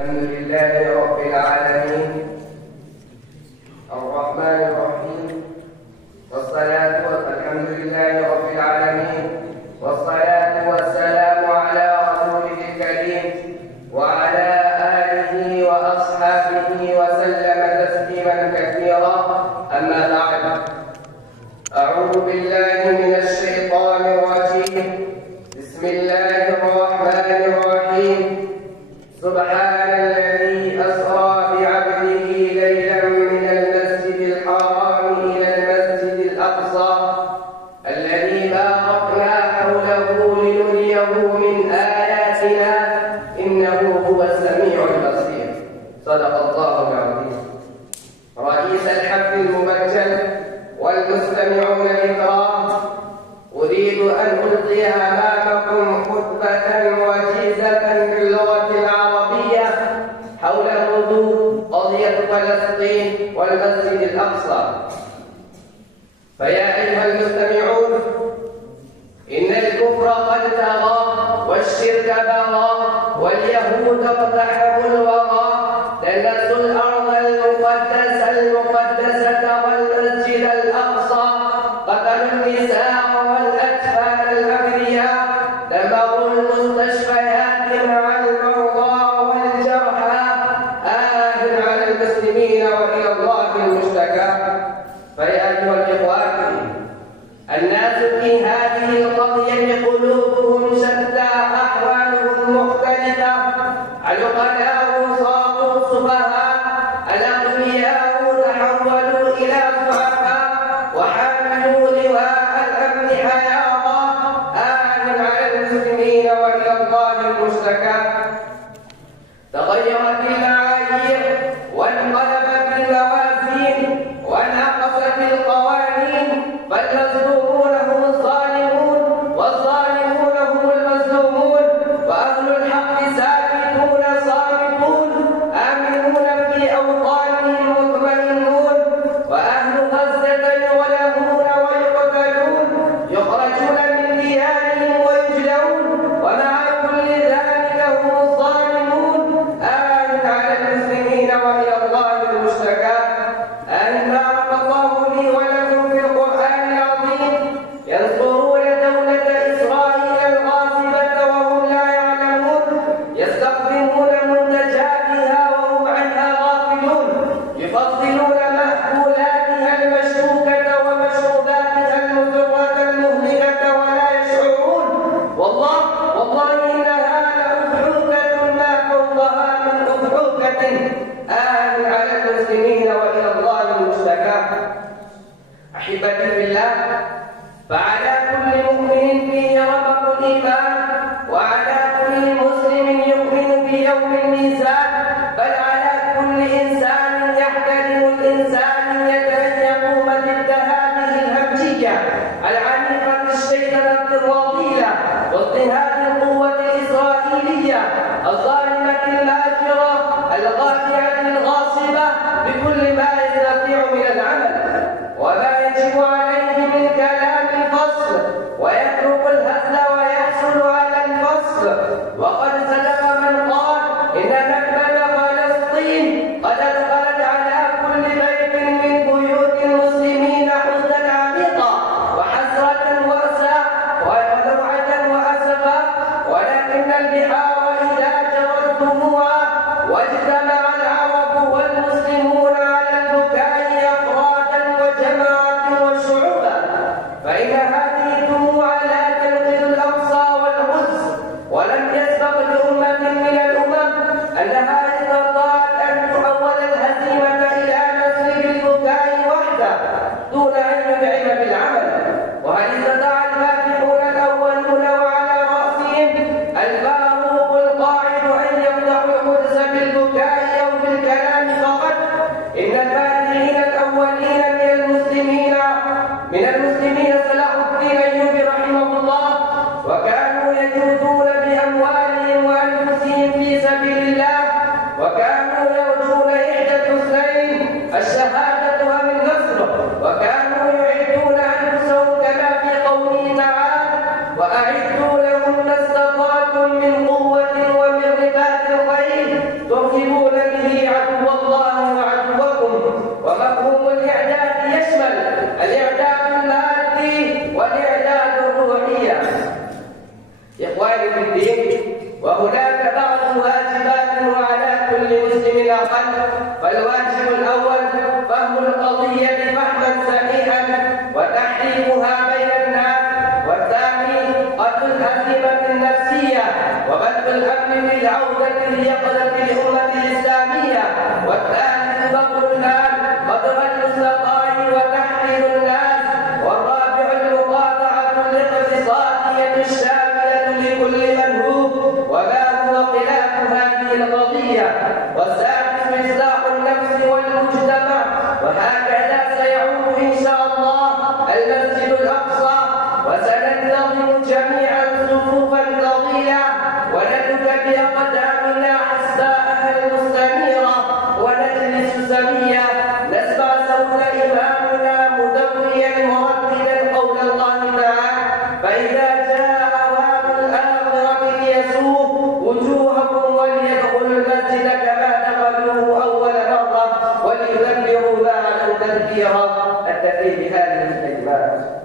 الحمد لله رب العالمين الرحمن الرحيم الحمد لله رب العالمين والصلاة والسلام على رسوله الكريم وعلى آله وأصحابه وسلم تسليما كثيرا. أما بعد، أعوذ بالله من الشيطان الرجيم. بسم الله الرحمن الرحيم. سبحان الذي أسرى بعبده ليلا من المسجد الحرام إلى المسجد الأقصى الذي باركنا حوله لنريه من آياتنا إنه هو السميع البصير. صدق الله العظيم. رئيس الحفل المبجل والمستمعون الكرام، أريد أن ألقي أمامكم خطبة وجيزة باللغة العربية حول موضوع قضية فلسطين والمسجد الأقصى. فيا أيها المستمعون، إن الكفر قد طغى والشرك بغى واليهود اقتحموا الوغى، دنسوا الأرض المقدسة والمسجد الأقصى، قتلوا النساء والأطفال الأبرياء، دمروا المستشفيات مع المرضى والجرحى. على المسلمين وإلى الله المشتكى. فيا أيها الإخوان، الناس في هذه القضية قلوبهم شتى، أحوالهم مختلفة. العقلاء صاروا سفهاء، الأغنياء تحولوا إلى ضعفاء، وحملوا لواء الأمن حيارى. على المسلمين وإلى الله المشتكى. تغيرت المعايير وانقلبت الموازين ونقصت القوانين، فالمظلومون هم الظالمون والظالمون هم المظلومون، وأهل الحق ساكتون صامتون، آمنون في أوطانهم مطمئنون، وأهل غزة يظلمون ويقتلون، يخرجون من ديارهم ويجلون، ومع كل ذلك هم الظالمون. على المسلمين وإلى الله المشتكى. بارك الله لي ولكم في القرآن العظيم. ينصرون دولة إسرائيل الغاصبة وهم لا يعلمون، يستخدمون منتجاتها وهم عنها غافلون، يفضلون مأكولاتها المشوكة ومشروباتها المضرة المهلكة ولا يشعرون. والله إنها لأضحوكة ما فوقها من أضحوكة. على المسلمين وإلى الله المشتكى. أحبتي في الله، فعلى كل مؤمن فيه ربق الإيمان، وعلى كل مسلم يؤمن بيوم الميزان، بل على كل إنسان يحترم الإنسانية أن يقوم ضد هذه الهمجية العنيفة الشيطنة الرضيلة، واضطهاد القوة الإسرائيلية الظالمة الماكرة الغافية الغاصبة بكل ما يستطيع من العمل، وما يجب عليه من كلام الفصل، ويترك الهزل ويحصل على الفصل. وقد صدق من قال إن نكبة فلسطين قد أدخلت على كل بيت من بيوت المسلمين حزنا عميقا وحسرة وأسى وذروعة وأسفا، ولكن البحار إذا جرت دموعا واجتمع العرب والمسلمون على البكاء أفرادا وجماعات وشعوبا، فإن هذه الدموع لا تنقذ الأقصى والقدس، ولم يسبق لأمة من الأمم أنها استطاعت أن تحول الهزيمة إلى نصر بالبكاء وحده دون أن يدعم بالعمل. وهل استطاع الفاتحون الأولون وعلى رأسهم الفاروق القاعد أن يفتحوا القدس بالبكاء أو بالكلام فقط؟ إن الفاتحين الأولين من المسلمين صلاح الدين الأيوبي رحمه الله، وكانوا يجودون بأموالهم وأنفسهم في سبيل الله، وكانوا يرجون إحدى الحسنين الشهادة أو النصر، وكانوا يعدون أنفسهم كما في قوله تعالى: وأعدوا لهم ما استطعتم من قوة ومن رباط الخيل القلب. فالواجب الأول فهم القضية فهما صحيحا وتحريفها بين الناس، والثاني قتل الهزيمة النفسية وبث الأمن بالعودة ليقظة الأمة الإسلامية، والثالث بذل المال قدر المستطاع وتحرير الناس، والرابع المقاطعة الاقتصادية الشاملة لكل منهوب وما هو خلاف هذه القضية، والسادس إصلاح النفس والمجتمع. وهكذا سيعود إن شاء الله المسجد الأقصى، وسننتظم جميعا صفوفا طويلة ونتك بأقدامنا حساءها المستنيرة ونجلس سويا نسمع صوت إمامنا مدويا مرتلا قول الله تعالى: فإذا جاء أواب الآخرة ليسوء وجوهكم وليدخلوا المسجد كما دخلوه أول مرة وليتبعوا ما علوا تدبيرا. التفريق بهذه الكلمات.